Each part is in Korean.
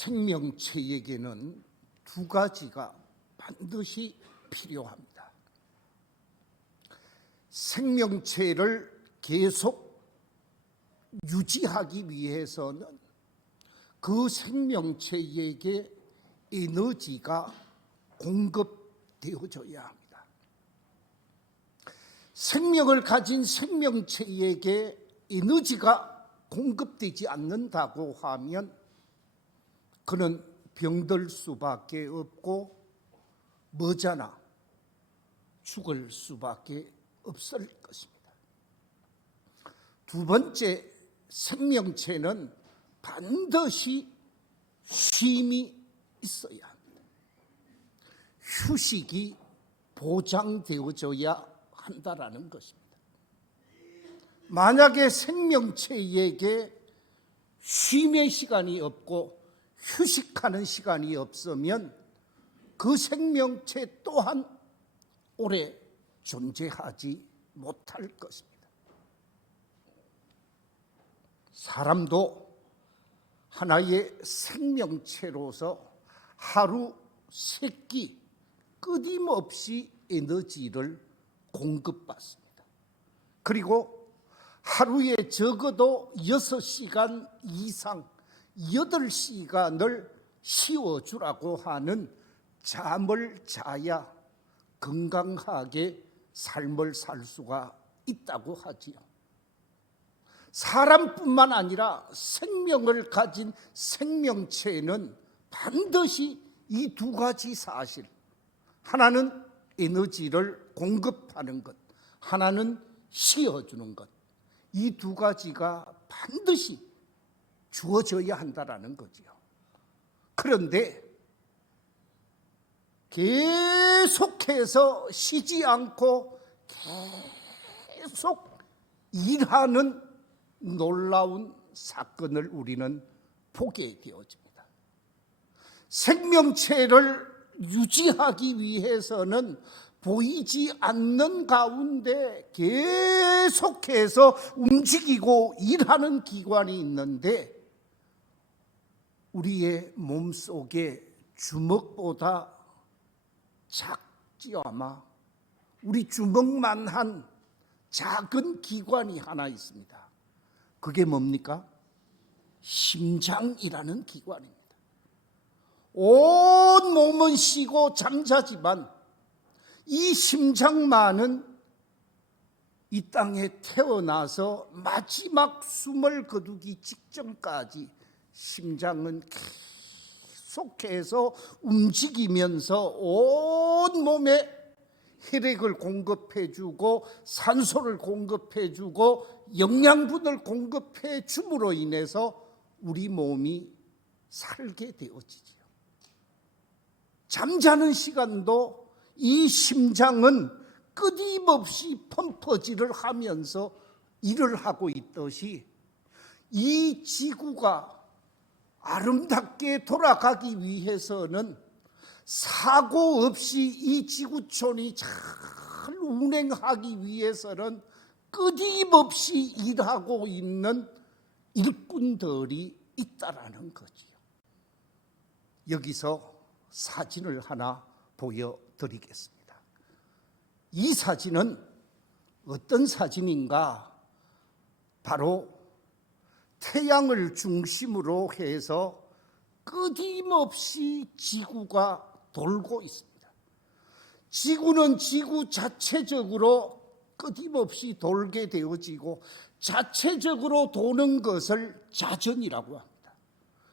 생명체에게는 두 가지가 반드시 필요합니다. 생명체를 계속 유지하기 위해서는 그 생명체에게 에너지가 공급되어져야 합니다. 생명을 가진 생명체에게 에너지가 공급되지 않는다고 하면 그는 병들 수밖에 없고 머지않아 죽을 수밖에 없을 것입니다. 두 번째, 생명체는 반드시 쉼이 있어야 합니다. 휴식이 보장되어져야 한다라는 것입니다. 만약에 생명체에게 쉼의 시간이 없고 휴식하는 시간이 없으면 그 생명체 또한 오래 존재하지 못할 것입니다. 사람도 하나의 생명체로서 하루 3끼 끊임없이 에너지를 공급받습니다. 그리고 하루에 적어도 6시간 이상 8시간을 쉬어주라고 하는 잠을 자야 건강하게 삶을 살 수가 있다고 하지요. 사람뿐만 아니라 생명을 가진 생명체는 반드시 이 두 가지 사실, 하나는 에너지를 공급하는 것, 하나는 쉬어주는 것, 이 두 가지가 반드시 주어져야 한다라는 거지요. 그런데 계속해서 쉬지 않고 계속 일하는 놀라운 사건을 우리는 보게 되어집니다. 생명체를 유지하기 위해서는 보이지 않는 가운데 계속해서 움직이고 일하는 기관이 있는데 우리의 몸속에 주먹보다 작지요. 아마 우리 주먹만 한 작은 기관이 하나 있습니다. 그게 뭡니까? 심장이라는 기관입니다. 온 몸은 쉬고 잠자지만 이 심장만은 이 땅에 태어나서 마지막 숨을 거두기 직전까지 심장은 계속해서 움직이면서 온 몸에 혈액을 공급해주고 산소를 공급해주고 영양분을 공급해 줌으로 인해서 우리 몸이 살게 되어지지요. 잠자는 시간도 이 심장은 끊임없이 펌프질을 하면서 일을 하고 있듯이 이 지구가 아름답게 돌아가기 위해서는 사고 없이 이 지구촌이 잘 운행하기 위해서는 끊임없이 일하고 있는 일꾼들이 있다라는 거지요. 여기서 사진을 하나 보여드리겠습니다. 이 사진은 어떤 사진인가? 바로 태양을 중심으로 해서 끊임없이 지구가 돌고 있습니다. 지구는 지구 자체적으로 끊임없이 돌게 되어지고 자체적으로 도는 것을 자전이라고 합니다.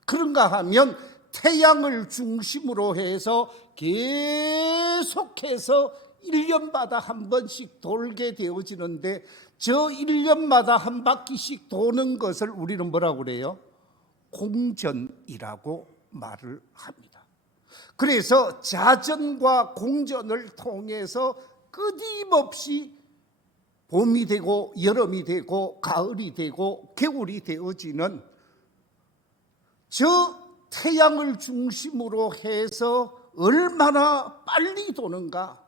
그런가 하면 태양을 중심으로 해서 계속해서 1년마다 한 번씩 돌게 되어지는데 저 1년마다 한 바퀴씩 도는 것을 우리는 뭐라고 그래요? 공전이라고 말을 합니다. 그래서 자전과 공전을 통해서 끊임없이 봄이 되고 여름이 되고 가을이 되고 겨울이 되어지는 저 태양을 중심으로 해서 얼마나 빨리 도는가?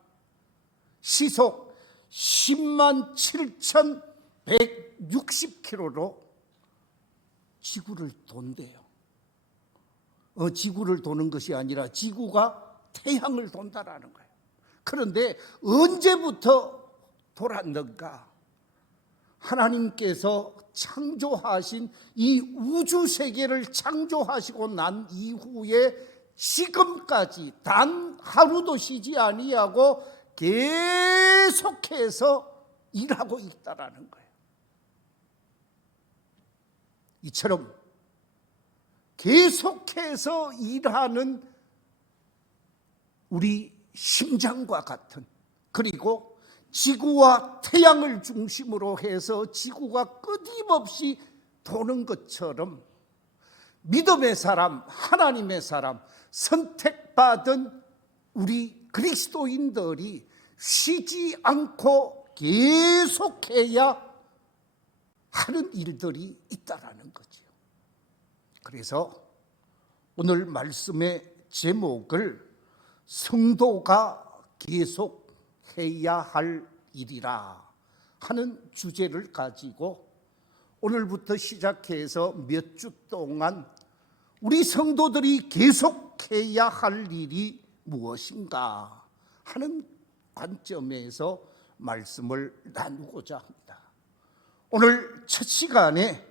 시속 10만 7,160km로 지구를 돈대요. 지구를 도는 것이 아니라 지구가 태양을 돈다라는 거예요. 그런데 언제부터 돌았는가? 하나님께서 창조하신 이 우주 세계를 창조하시고 난 이후에 지금까지 단 하루도 쉬지 아니하고 계속해서 일하고 있다라는 거예요. 이처럼 계속해서 일하는 우리 심장과 같은, 그리고 지구와 태양을 중심으로 해서 지구가 끊임없이 도는 것처럼 믿음의 사람, 하나님의 사람, 선택받은 우리 그리스도인들이 쉬지 않고 계속해야 하는 일들이 있다라는 거죠. 그래서 오늘 말씀의 제목을 성도가 계속해야 할 일이라 하는 주제를 가지고 오늘부터 시작해서 몇 주 동안 우리 성도들이 계속해야 할 일이 무엇인가 하는 관점에서 말씀을 나누고자 합니다. 오늘 첫 시간에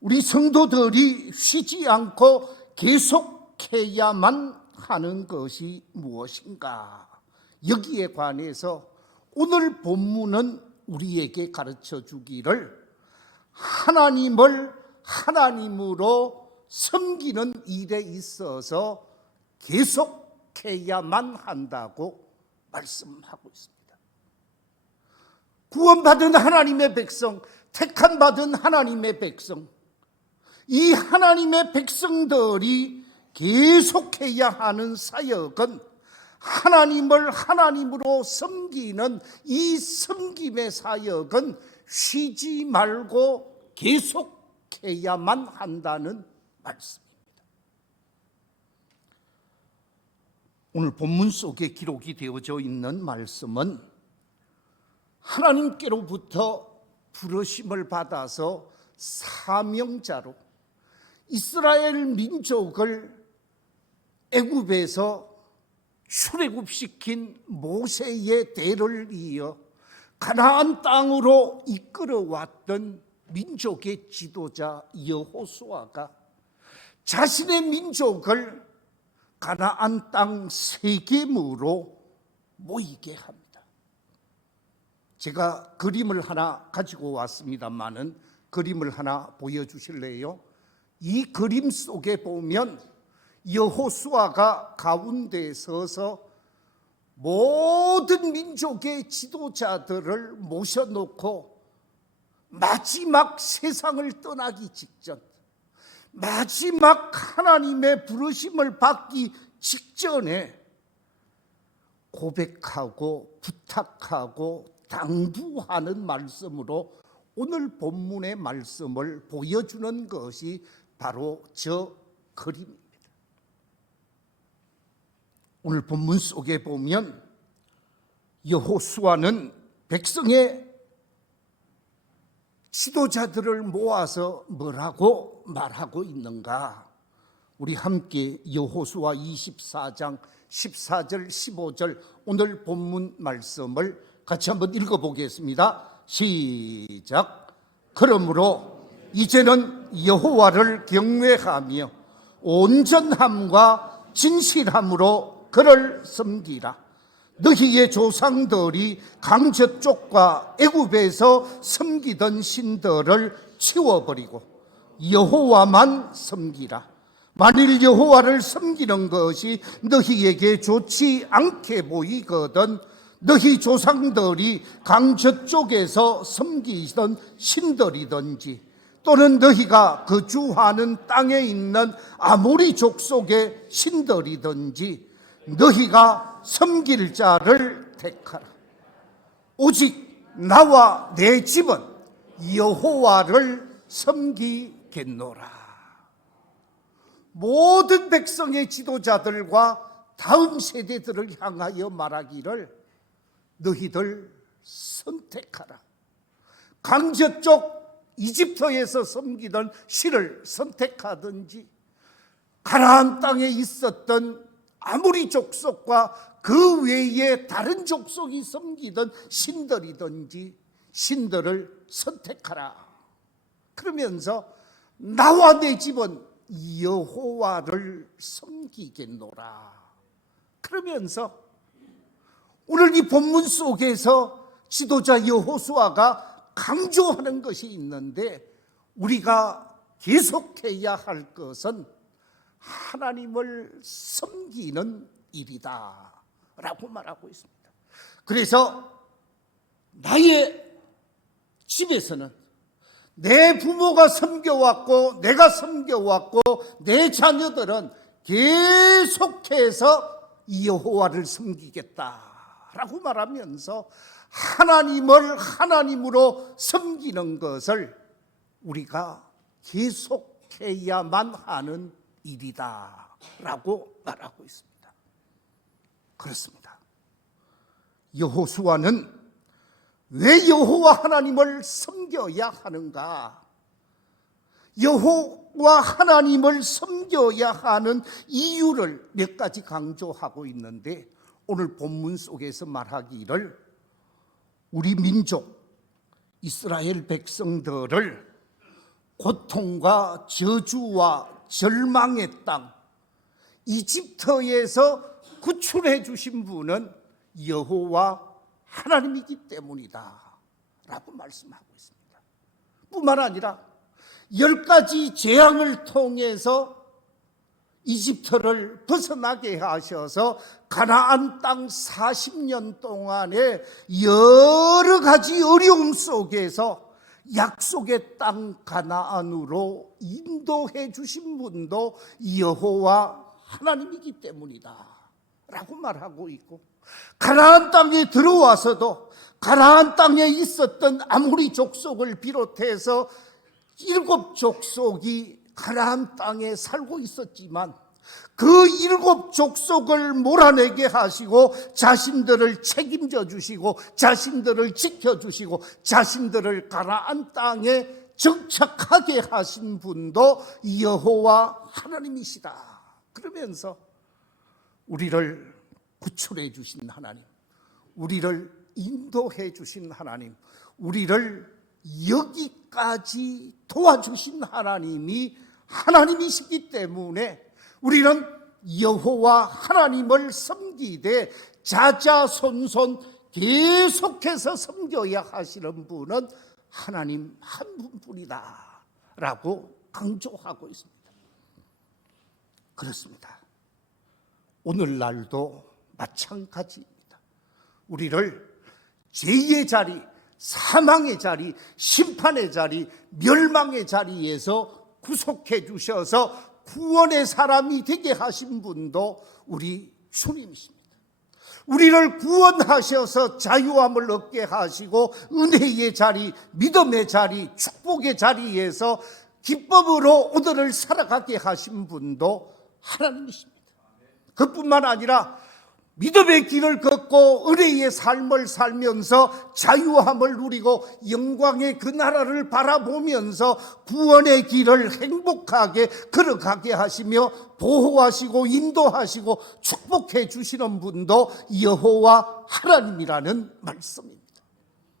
우리 성도들이 쉬지 않고 계속해야만 하는 것이 무엇인가, 여기에 관해서 오늘 본문은 우리에게 가르쳐 주기를 하나님을 하나님으로 섬기는 일에 있어서 계속해야만 한다고 말씀하고 있습니다. 구원받은 하나님의 백성, 택함 받은 하나님의 백성, 이 하나님의 백성들이 계속해야 하는 사역은 하나님을 하나님으로 섬기는 이 섬김의 사역은 쉬지 말고 계속해야만 한다는 말씀입니다. 오늘 본문 속에 기록이 되어져 있는 말씀은 하나님께로부터 부르심을 받아서 사명자로 이스라엘 민족을 애굽에서 출애굽시킨 모세의 대를 이어 가나안 땅으로 이끌어왔던 민족의 지도자 여호수아가 자신의 민족을 가나안 땅 세겜으로 모이게 합니다. 제가 그림을 하나 가지고 왔습니다만은 그림을 하나 보여주실래요? 이 그림 속에 보면 여호수아가 가운데 서서 모든 민족의 지도자들을 모셔놓고 마지막 세상을 떠나기 직전, 마지막 하나님의 부르심을 받기 직전에 고백하고 부탁하고 당부하는 말씀으로 오늘 본문의 말씀을 보여주는 것이 바로 저 그림입니다. 오늘 본문 속에 보면 여호수아는 백성의 지도자들을 모아서 뭐라고 말하고 있는가? 우리 함께 여호수아 24장 14절 15절 오늘 본문 말씀을 같이 한번 읽어보겠습니다. 시작. 그러므로 이제는 여호와를 경외하며 온전함과 진실함으로 그를 섬기라. 너희의 조상들이 강저쪽과 애굽에서 섬기던 신들을 치워버리고 여호와만 섬기라. 만일 여호와를 섬기는 것이 너희에게 좋지 않게 보이거든 너희 조상들이 강저쪽에서 섬기던 신들이든지 또는 너희가 거주하는 땅에 있는 아모리 족속의 신들이든지 너희가 섬길 자를 택하라. 오직 나와 내 집은 여호와를 섬기겠노라. 모든 백성의 지도자들과 다음 세대들을 향하여 말하기를 너희들 선택하라. 강저쪽 이집트에서 섬기던 신을 선택하든지 가나안 땅에 있었던 아무리 족속과 그 외에 다른 족속이 섬기던 신들이든지 신들을 선택하라. 그러면서 나와 내 집은 여호와를 섬기겠노라. 그러면서 오늘 이 본문 속에서 지도자 여호수아가 강조하는 것이 있는데, 우리가 계속해야 할 것은 하나님을 섬기는 일이다 라고 말하고 있습니다. 그래서 나의 집에서는 내 부모가 섬겨왔고 내가 섬겨왔고 내 자녀들은 계속해서 여호와를 섬기겠다라고 말하면서 하나님을 하나님으로 섬기는 것을 우리가 계속해야만 하는 일이다라고 말하고 있습니다. 그렇습니다. 여호수아는 왜 여호와 하나님을 섬겨야 하는가? 여호와 하나님을 섬겨야 하는 이유를 몇 가지 강조하고 있는데, 오늘 본문 속에서 말하기를 우리 민족 이스라엘 백성들을 고통과 저주와 절망의 땅 이집트에서 구출해 주신 분은 여호와 하나님이기 때문이다 라고 말씀하고 있습니다. 뿐만 아니라 10가지 재앙을 통해서 이집트를 벗어나게 하셔서 가나안 땅 40년 동안의 여러 가지 어려움 속에서 약속의 땅 가나안으로 인도해 주신 분도 여호와 하나님이기 때문이다 라고 말하고 있고, 가나안 땅에 들어와서도 가나안 땅에 있었던 아모리 족속을 비롯해서 7 족속이 가나안 땅에 살고 있었지만 그 7 족속을 몰아내게 하시고 자신들을 책임져 주시고 자신들을 지켜주시고 자신들을 가나안 땅에 정착하게 하신 분도 여호와 하나님이시다. 그러면서 우리를 구출해 주신 하나님, 우리를 인도해 주신 하나님, 우리를 여기까지 도와주신 하나님이 하나님이시기 때문에 우리는 여호와 하나님을 섬기되 자자손손 계속해서 섬겨야 하시는 분은 하나님 한 분뿐이다 라고 강조하고 있습니다. 그렇습니다. 오늘날도 마찬가지입니다. 우리를 죄의 자리, 사망의 자리, 심판의 자리, 멸망의 자리에서 구속해 주셔서 구원의 사람이 되게 하신 분도 우리 주님이십니다. 우리를 구원하셔서 자유함을 얻게 하시고 은혜의 자리, 믿음의 자리, 축복의 자리에서 기쁨으로 오늘을 살아가게 하신 분도 하나님이십니다. 그뿐만 아니라 믿음의 길을 걷고 은혜의 삶을 살면서 자유함을 누리고 영광의 그 나라를 바라보면서 구원의 길을 행복하게 걸어가게 하시며 보호하시고 인도하시고 축복해 주시는 분도 여호와 하나님이라는 말씀입니다.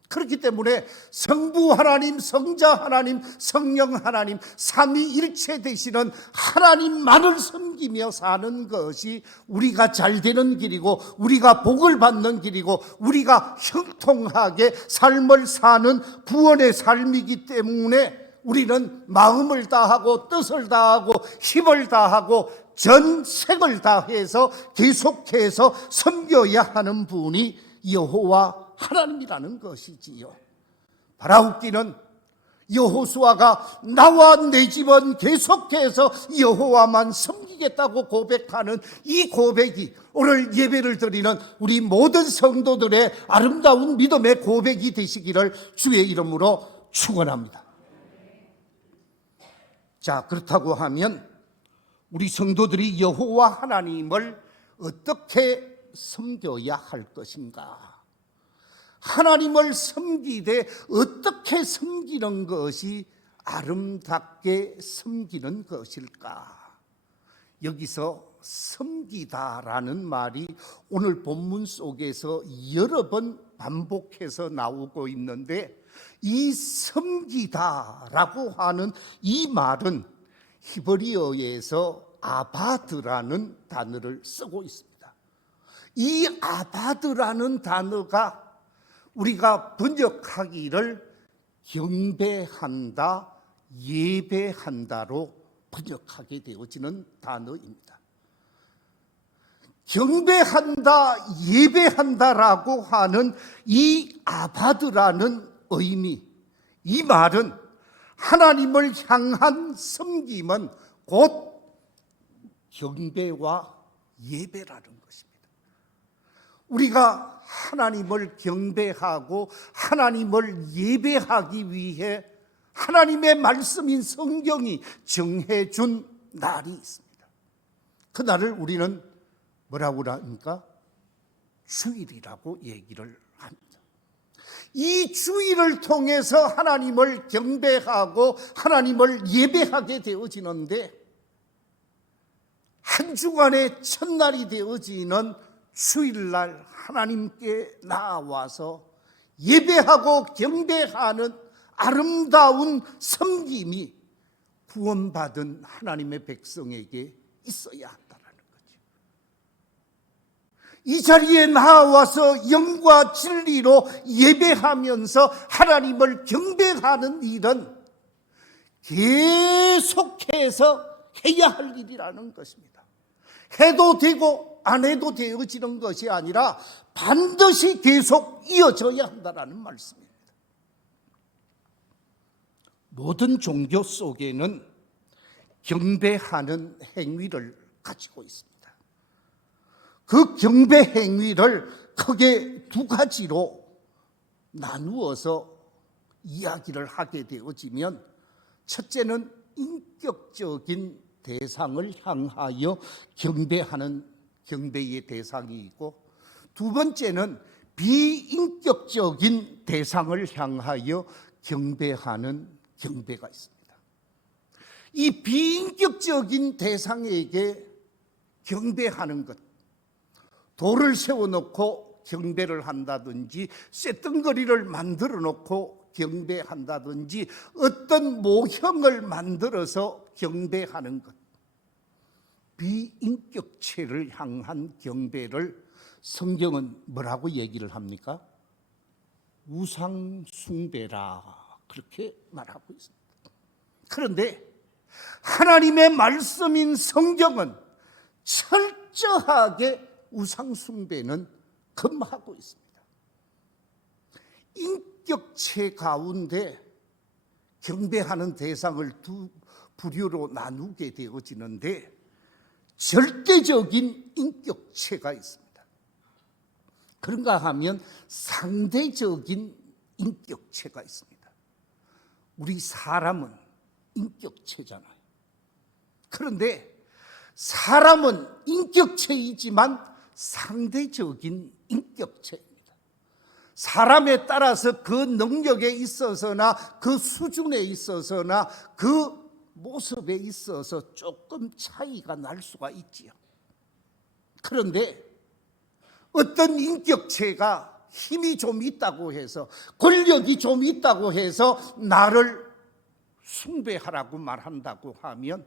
그렇기 때문에 성부 하나님, 성자 하나님, 성령 하나님, 삼위일체 되시는 하나님만을 섬기며 사는 것이 우리가 잘 되는 길이고 우리가 복을 받는 길이고 우리가 형통하게 삶을 사는 구원의 삶이기 때문에 우리는 마음을 다하고 뜻을 다하고 힘을 다하고 전생을 다해서 계속해서 섬겨야 하는 분이 여호와 하나님이라는 것이지요. 바라옵기는 여호수아가 나와 내 집은 계속해서 여호와만 섬기겠다고 고백하는 이 고백이 오늘 예배를 드리는 우리 모든 성도들의 아름다운 믿음의 고백이 되시기를 주의 이름으로 축원합니다. 자, 그렇다고 하면 우리 성도들이 여호와 하나님을 어떻게 섬겨야 할 것인가? 하나님을 섬기되 어떻게 섬기는 것이 아름답게 섬기는 것일까? 여기서 섬기다라는 말이 오늘 본문 속에서 여러 번 반복해서 나오고 있는데, 이 섬기다라고 하는 이 말은 히브리어에서 아바드라는 단어를 쓰고 있습니다. 이 아바드라는 단어가 우리가 번역하기를 경배한다, 예배한다로 번역하게 되어지는 단어입니다. 경배한다, 예배한다라고 하는 이 아바드라는 의미, 이 말은 하나님을 향한 섬김은 곧 경배와 예배라는 것입니다. 우리가 하나님을 경배하고 하나님을 예배하기 위해 하나님의 말씀인 성경이 정해준 날이 있습니다. 그 날을 우리는 뭐라고 합니까? 주일이라고 얘기를 합니다. 이 주일을 통해서 하나님을 경배하고 하나님을 예배하게 되어지는데, 한 주간의 첫날이 되어지는 주일날 하나님께 나와서 예배하고 경배하는 아름다운 섬김이 구원받은 하나님의 백성에게 있어야 한다는 거죠. 이 자리에 나와서 영과 진리로 예배하면서 하나님을 경배하는 일은 계속해서 해야 할 일이라는 것입니다. 해도 되고 안 해도 되어지는 것이 아니라 반드시 계속 이어져야 한다는 말씀입니다. 모든 종교 속에는 경배하는 행위를 가지고 있습니다. 그 경배 행위를 크게 두 가지로 나누어서 이야기를 하게 되어지면, 첫째는 인격적인 대상을 향하여 경배하는 경배의 대상이 있고, 두 번째는 비인격적인 대상을 향하여 경배하는 경배가 있습니다. 이 비인격적인 대상에게 경배하는 것, 돌을 세워놓고 경배를 한다든지, 쇳덩거리를 만들어 놓고 경배한다든지, 어떤 모형을 만들어서 경배하는 것, 비인격체를 향한 경배를 성경은 뭐라고 얘기를 합니까? 우상숭배라, 그렇게 말하고 있습니다. 그런데 하나님의 말씀인 성경은 철저하게 우상숭배는 금하고 있습니다. 인격체 가운데 경배하는 대상을 두 부류로 나누게 되어지는데, 절대적인 인격체가 있습니다. 그런가 하면 상대적인 인격체가 있습니다. 우리 사람은 인격체잖아요. 그런데 사람은 인격체이지만 상대적인 인격체입니다. 사람에 따라서 그 능력에 있어서나 그 수준에 있어서나 그 모습에 있어서 조금 차이가 날 수가 있지요. 그런데 어떤 인격체가 힘이 좀 있다고 해서, 권력이 좀 있다고 해서 나를 숭배하라고 말한다고 하면,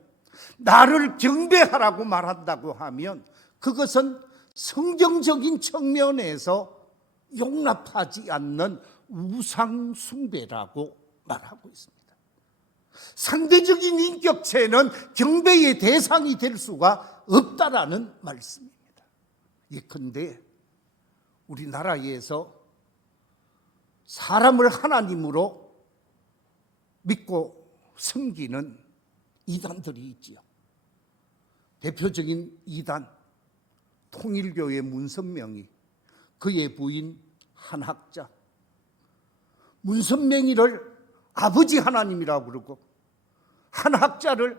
나를 경배하라고 말한다고 하면, 그것은 성경적인 측면에서 용납하지 않는 우상숭배라고 말하고 있습니다. 상대적인 인격체는 경배의 대상이 될 수가 없다라는 말씀입니다. 예컨대 우리나라에서 사람을 하나님으로 믿고 섬기는 이단들이 있지요. 대표적인 이단, 통일교의 문선명이, 그의 부인 한학자, 문선명이를 아버지 하나님이라고 그러고 한학자를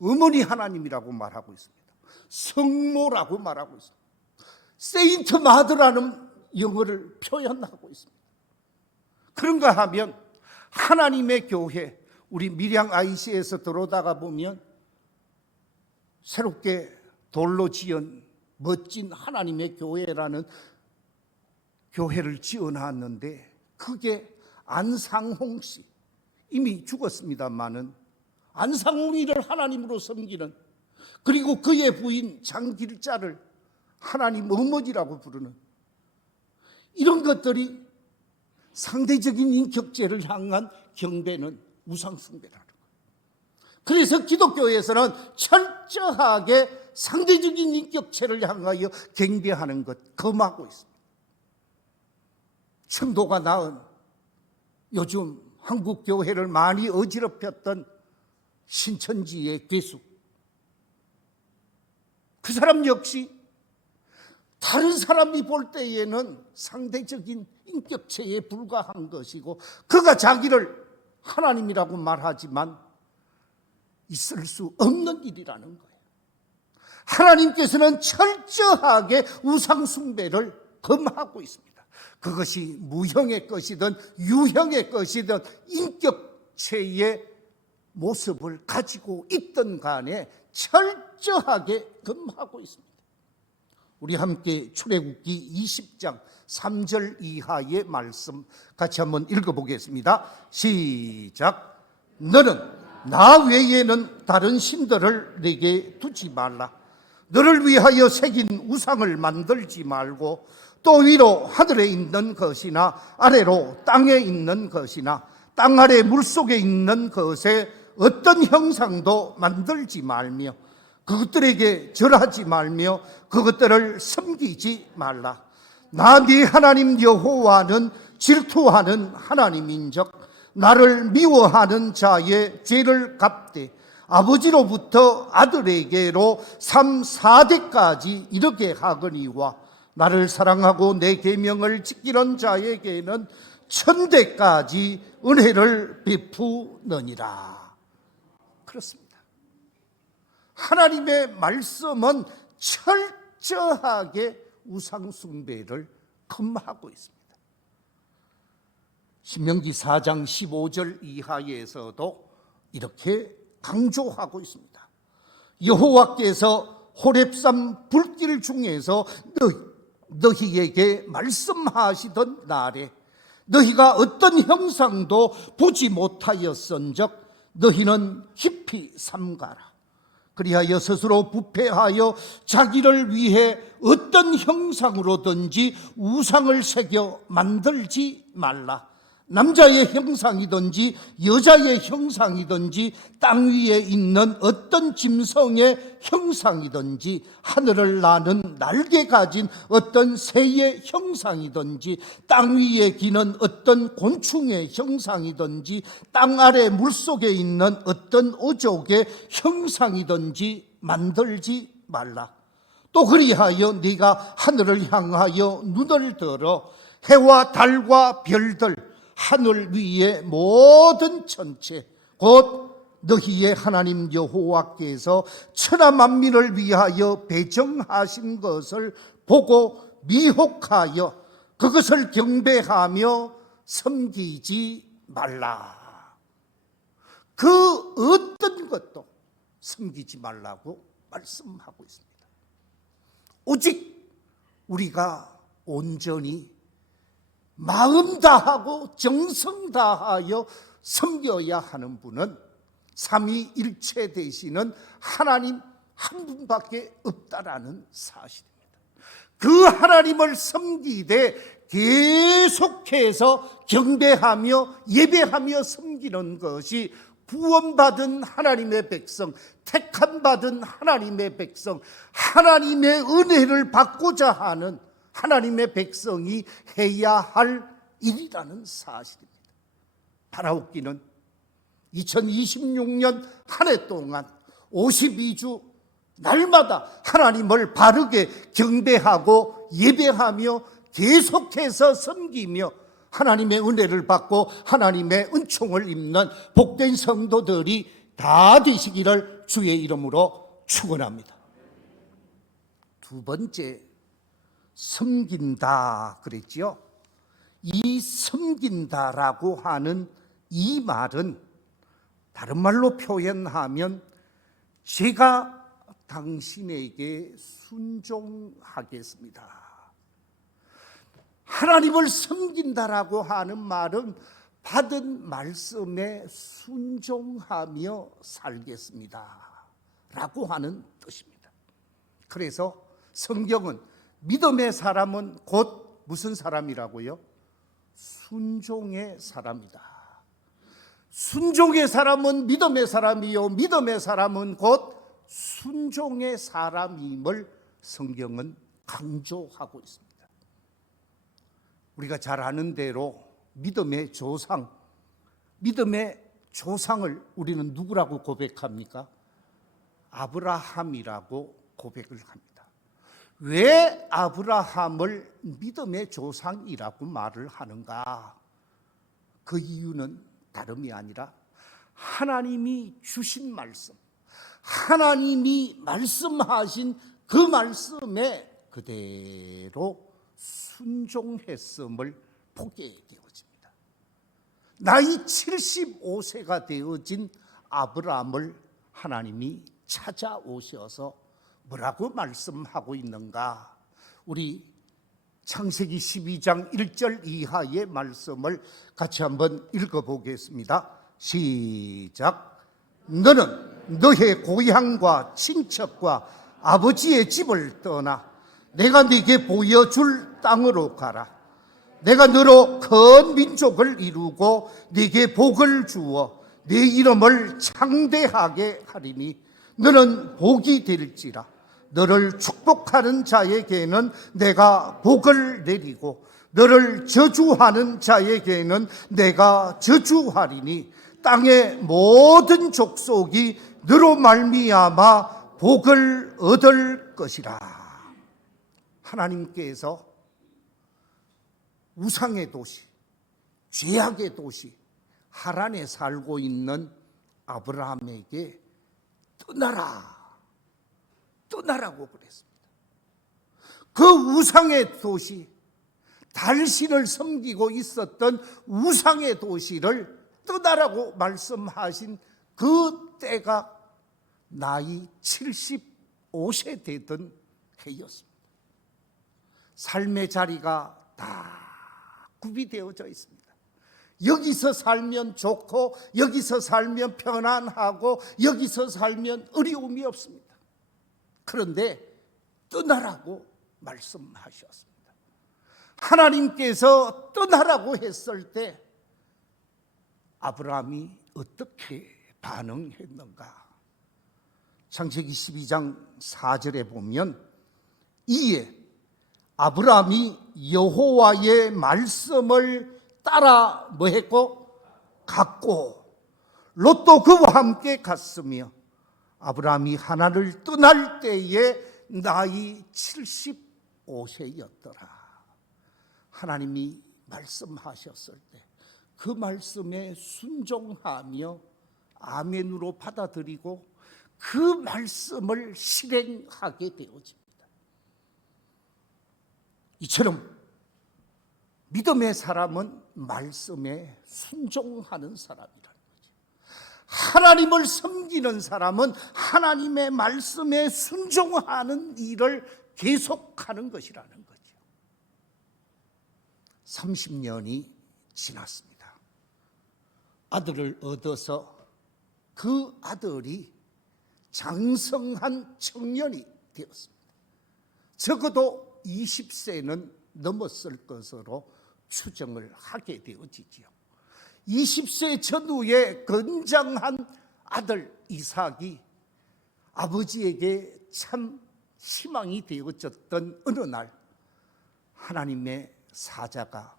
어머니 하나님이라고 말하고 있습니다. 성모라고 말하고 있습니다. 세인트 마드라는 영어를 표현하고 있습니다. 그런가 하면 하나님의 교회, 우리 밀양 IC에서 들어오다가 보면 새롭게 돌로 지은 멋진 하나님의 교회라는 교회를 지어놨는데, 그게 안상홍 씨, 이미 죽었습니다마는 안상홍이를 하나님으로 섬기는, 그리고 그의 부인 장길자를 하나님 어머니라고 부르는, 이런 것들이 상대적인 인격체를 향한 경배는 우상숭배라는 거예요. 그래서 기독교에서는 철저하게 상대적인 인격체를 향하여 경배하는 것 금하고 있습니다. 청도가 낳은 요즘 한국 교회를 많이 어지럽혔던 신천지의 괴수, 그 사람 역시 다른 사람이 볼 때에는 상대적인 인격체에 불과한 것이고, 그가 자기를 하나님이라고 말하지만 있을 수 없는 일이라는 거예요. 하나님께서는 철저하게 우상숭배를 금하고 있습니다. 그것이 무형의 것이든 유형의 것이든 인격체의 모습을 가지고 있던 간에 철저하게 금하고 있습니다. 우리 함께 출애굽기 20장 3절 이하의 말씀 같이 한번 읽어보겠습니다. 시작. 너는 나 외에는 다른 신들을 내게 두지 말라. 너를 위하여 새긴 우상을 만들지 말고, 또 위로 하늘에 있는 것이나 아래로 땅에 있는 것이나 땅 아래 물속에 있는 것에 어떤 형상도 만들지 말며 그것들에게 절하지 말며 그것들을 섬기지 말라. 나 네 하나님 여호와는 질투하는 하나님인즉 나를 미워하는 자의 죄를 갚되 아버지로부터 아들에게로 3, 4대까지 이르게 하거니와 나를 사랑하고 내 계명을 지키는 자에게는 1000대까지 은혜를 베푸느니라. 그렇습니다. 하나님의 말씀은 철저하게 우상숭배를 금하고 있습니다. 신명기 4장 15절 이하에서도 이렇게 강조하고 있습니다. 여호와께서 호렙산 불길 중에서 너희에게 말씀하시던 날에 너희가 어떤 형상도 보지 못하였은즉 너희는 깊이 삼가라. 그리하여 스스로 부패하여 자기를 위해 어떤 형상으로든지 우상을 새겨 만들지 말라. 남자의 형상이든지 여자의 형상이든지 땅 위에 있는 어떤 짐승의 형상이든지 하늘을 나는 날개 가진 어떤 새의 형상이든지 땅 위에 기는 어떤 곤충의 형상이든지 땅 아래 물속에 있는 어떤 어족의 형상이든지 만들지 말라. 또 그리하여 네가 하늘을 향하여 눈을 들어 해와 달과 별들 하늘 위의 모든 천체 곧 너희의 하나님 여호와께서 천하 만민을 위하여 배정하신 것을 보고 미혹하여 그것을 경배하며 섬기지 말라. 그 어떤 것도 섬기지 말라고 말씀하고 있습니다. 오직 우리가 온전히 마음 다하고 정성 다하여 섬겨야 하는 분은 삼위일체 되시는 하나님 한 분밖에 없다라는 사실입니다. 그 하나님을 섬기되 계속해서 경배하며 예배하며 섬기는 것이 구원받은 하나님의 백성, 택함받은 하나님의 백성, 하나님의 은혜를 받고자 하는 하나님의 백성이 해야 할 일이라는 사실입니다. 바라옵기는 2026년 한 해 동안 52주 날마다 하나님을 바르게 경배하고 예배하며 계속해서 섬기며 하나님의 은혜를 받고 하나님의 은총을 입는 복된 성도들이 다 되시기를 주의 이름으로 축원합니다. 두 번째, 섬긴다 그랬지요. 이 섬긴다라고 하는 이 말은 다른 말로 표현하면 제가 당신에게 순종하겠습니다. 하나님을 섬긴다라고 하는 말은 받은 말씀에 순종하며 살겠습니다 라고 하는 뜻입니다. 그래서 성경은 믿음의 사람은 곧 무슨 사람이라고요? 순종의 사람이다. 순종의 사람은 믿음의 사람이요, 믿음의 사람은 곧 순종의 사람임을 성경은 강조하고 있습니다. 우리가 잘 아는 대로 믿음의 조상을 우리는 누구라고 고백합니까? 아브라함이라고 고백을 합니다. 왜 아브라함을 믿음의 조상이라고 말을 하는가? 그 이유는 다름이 아니라 하나님이 주신 말씀, 하나님이 말씀하신 그 말씀에 그대로 순종했음을 보게 되어집니다. 나이 75세가 되어진 아브라함을 하나님이 찾아오셔서 뭐라고 말씀하고 있는가? 우리 창세기 12장 1절 이하의 말씀을 같이 한번 읽어보겠습니다. 시작. 너는 너의 고향과 친척과 아버지의 집을 떠나 내가 네게 보여줄 땅으로 가라. 내가 너로 큰 민족을 이루고 네게 복을 주어 네 이름을 창대하게 하리니 너는 복이 될지라. 너를 축복하는 자에게는 내가 복을 내리고 너를 저주하는 자에게는 내가 저주하리니 땅의 모든 족속이 너로 말미암아 복을 얻을 것이라. 하나님께서 우상의 도시, 죄악의 도시 하란에 살고 있는 아브라함에게 떠나라고 그랬습니다. 그 우상의 도시, 달신을 섬기고 있었던 우상의 도시를 떠나라고 말씀하신 그 때가 나이 75세 되던 해였습니다. 삶의 자리가 다 구비되어져 있습니다. 여기서 살면 좋고 여기서 살면 편안하고 여기서 살면 어려움이 없습니다. 그런데 떠나라고 말씀하셨습니다. 하나님께서 떠나라고 했을 때 아브라함이 어떻게 반응했는가? 창세기 12장 4절에 보면 이에 아브라함이 여호와의 말씀을 따라 뭐 했고? 갔고 롯도 그와 함께 갔으며 아브라함이 하나를 떠날 때에 나이 75세였더라. 하나님이 말씀하셨을 때 그 말씀에 순종하며 아멘으로 받아들이고 그 말씀을 실행하게 되어집니다. 이처럼 믿음의 사람은 말씀에 순종하는 사람이라는 거죠. 하나님을 섬기는 사람은 하나님의 말씀에 순종하는 일을 계속하는 것이라는 거죠. 30년이 지났습니다. 아들을 얻어서 그 아들이 장성한 청년이 되었습니다. 적어도 20세는 넘었을 것으로 추정을 하게 되어지지요. 20세 전후에 건장한 아들 이삭이 아버지에게 참 희망이 되어졌던 어느 날 하나님의 사자가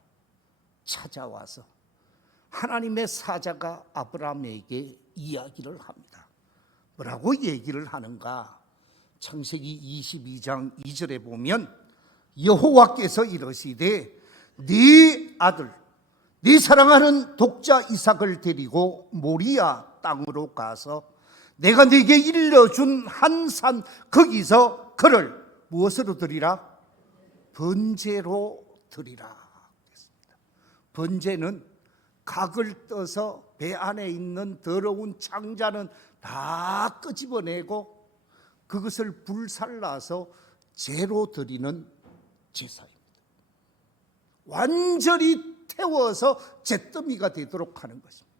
찾아와서 하나님의 사자가 아브라함에게 이야기를 합니다. 뭐라고 얘기를 하는가? 창세기 22장 2절에 보면 여호와께서 이르시되 네 아들 네 사랑하는 독자 이삭을 데리고 모리아 땅으로 가서 내가 네게 일러준 한 산 거기서 그를 무엇으로 드리라? 번제로 드리라. 번제는 각을 떠서 배 안에 있는 더러운 창자는 다 끄집어내고 그것을 불살라서 제로 드리는 제사입니다. 완전히 태워서 잿더미가 되도록 하는 것입니다.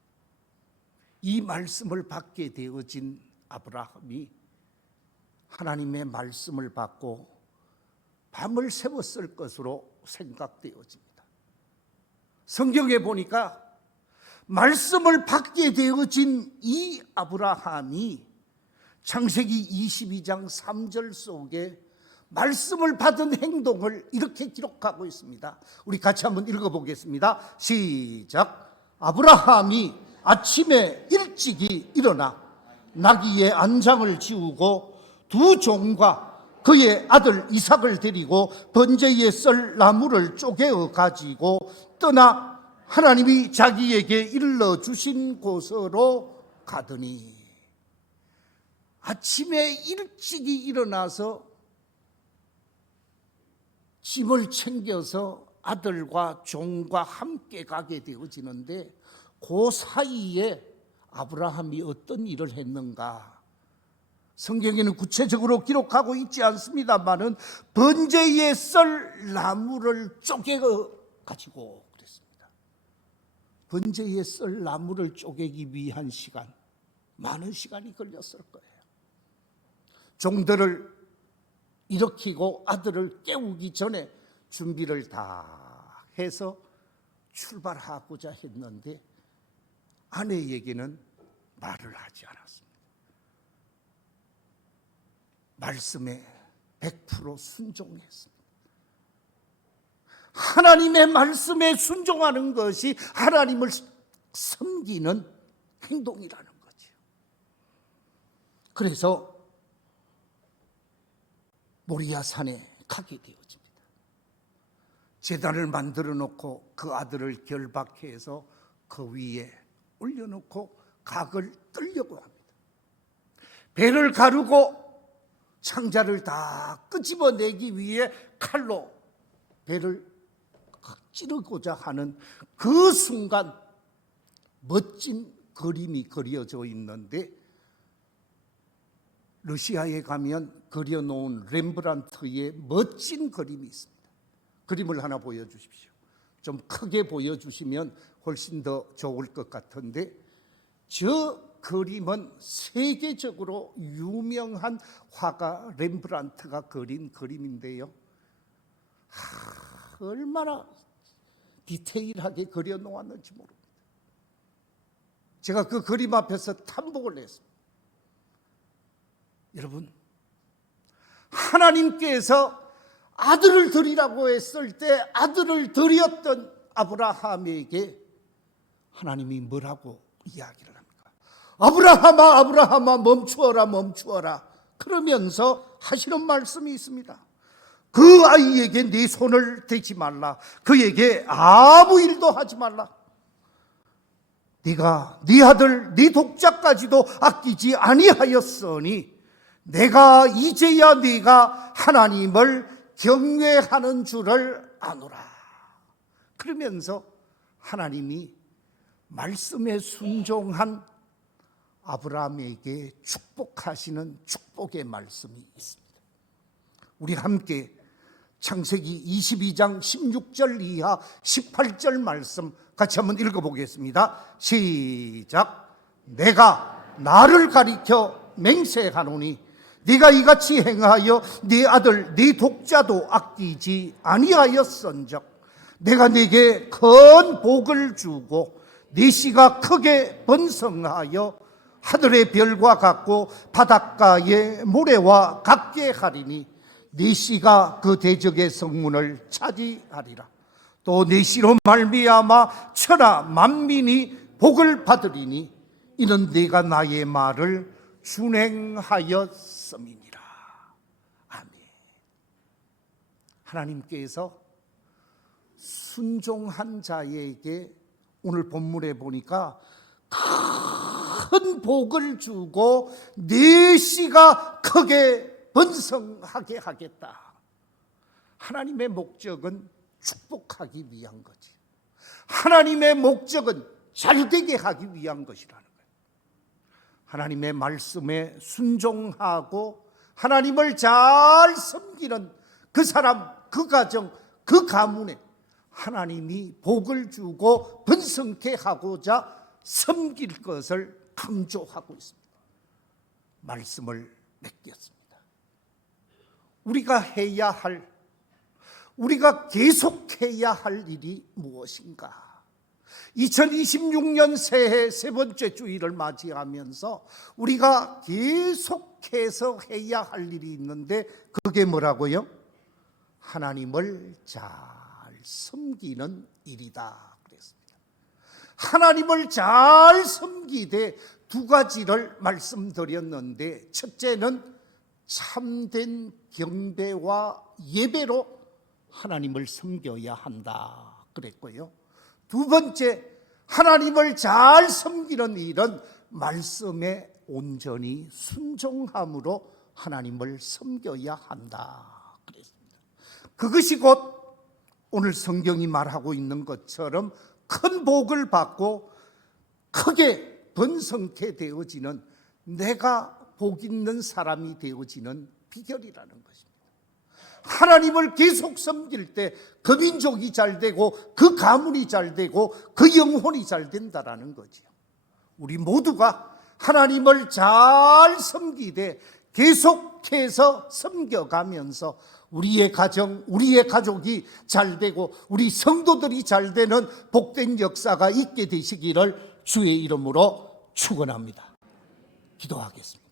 이 말씀을 받게 되어진 아브라함이 하나님의 말씀을 받고 밤을 새웠을 것으로 생각되어집니다. 성경에 보니까 말씀을 받게 되어진 이 아브라함이 창세기 22장 3절 속에 말씀을 받은 행동을 이렇게 기록하고 있습니다. 우리 같이 한번 읽어보겠습니다. 시작. 아브라함이 아침에 일찍이 일어나 나귀의 안장을 지우고 두 종과 그의 아들 이삭을 데리고 번제의 썰 나무를 쪼개어 가지고 떠나 하나님이 자기에게 일러주신 곳으로 가더니, 아침에 일찍이 일어나서 짐을 챙겨서 아들과 종과 함께 가게 되어지는데, 그 사이에 아브라함이 어떤 일을 했는가? 성경에는 구체적으로 기록하고 있지 않습니다만은 번제의 썰 나무를 쪼개어 가지고 그랬습니다. 번제의 썰 나무를 쪼개기 위한 시간, 많은 시간이 걸렸을 거예요. 종들을 일으키고 아들을 깨우기 전에 준비를 다 해서 출발하고자 했는데 아내에게는 말을 하지 않았습니다. 말씀에 100% 순종했습니다. 하나님의 말씀에 순종하는 것이 하나님을 섬기는 행동이라는 거죠. 그래서 모리아 산에 가게 되어집니다. 제단을 만들어 놓고 그 아들을 결박해서 그 위에 올려놓고 각을 떨려고 합니다. 배를 가르고 창자를 다 끄집어내기 위해 칼로 배를 찌르고자 하는 그 순간 멋진 그림이 그려져 있는데, 러시아에 가면 그려놓은 렘브란트의 멋진 그림이 있습니다. 그림을 하나 보여주십시오. 좀 크게 보여주시면 훨씬 더 좋을 것 같은데, 저 그림은 세계적으로 유명한 화가 렘브란트가 그린 그림인데요, 얼마나 디테일하게 그려놓았는지 모릅니다. 제가 그 그림 앞에서 탐복을 했습니다. 여러분, 하나님께서 아들을 드리라고 했을 때 아들을 드렸던 아브라함에게 하나님이 뭐라고 이야기를 합니까? 아브라함아, 아브라함아, 멈추어라, 멈추어라. 그러면서 하시는 말씀이 있습니다. 그 아이에게 네 손을 대지 말라. 그에게 아무 일도 하지 말라. 네가 네 아들 네 독자까지도 아끼지 아니하였으니 내가 이제야 네가 하나님을 경외하는 줄을 아노라. 그러면서 하나님이 말씀에 순종한 아브라함에게 축복하시는 축복의 말씀이 있습니다. 우리 함께 창세기 22장 16절 이하 18절 말씀 같이 한번 읽어보겠습니다. 시작. 내가 나를 가리켜 맹세하노니 네가 이같이 행하여 네 아들 네 독자도 아끼지 아니하였은즉 내가 네게 큰 복을 주고 네 씨가 크게 번성하여 하늘의 별과 같고 바닷가의 모래와 같게 하리니 네 씨가 그 대적의 성문을 차지하리라. 또 네 씨로 말미암아 천하 만민이 복을 받으리니 이는 네가 나의 말을 준행하였음이니라. 아멘. 하나님께서 순종한 자에게 오늘 본문에 보니까 큰 복을 주고 네 씨가 크게 번성하게 하겠다. 하나님의 목적은 축복하기 위한 거지. 하나님의 목적은 잘되게 하기 위한 것이라는 거예요. 하나님의 말씀에 순종하고 하나님을 잘 섬기는 그 사람, 그 가정, 그 가문에 하나님이 복을 주고 번성케 하고자 섬길 것을 강조하고 있습니다. 말씀을 맺겠습니다. 우리가 해야 할, 우리가 계속해야 할 일이 무엇인가? 2026년 새해 세 번째 주일을 맞이하면서 우리가 계속해서 해야 할 일이 있는데 그게 뭐라고요? 하나님을 잘 섬기는 일이다 그랬습니다. 하나님을 잘 섬기되 두 가지를 말씀드렸는데, 첫째는 참된 경배와 예배로 하나님을 섬겨야 한다 그랬고요. 두 번째, 하나님을 잘 섬기는 일은 말씀에 온전히 순종함으로 하나님을 섬겨야 한다 그랬습니다. 그것이 곧 오늘 성경이 말하고 있는 것처럼 큰 복을 받고 크게 번성케 되어지는, 내가 복 있는 사람이 되어지는 비결이라는 것입니다. 하나님을 계속 섬길 때 그 민족이 잘 되고 그 가문이 잘 되고 그 영혼이 잘 된다라는 거죠. 우리 모두가 하나님을 잘 섬기되 계속해서 섬겨가면서 우리의 가정, 우리의 가족이 잘 되고 우리 성도들이 잘 되는 복된 역사가 있게 되시기를 주의 이름으로 축원합니다. 기도하겠습니다.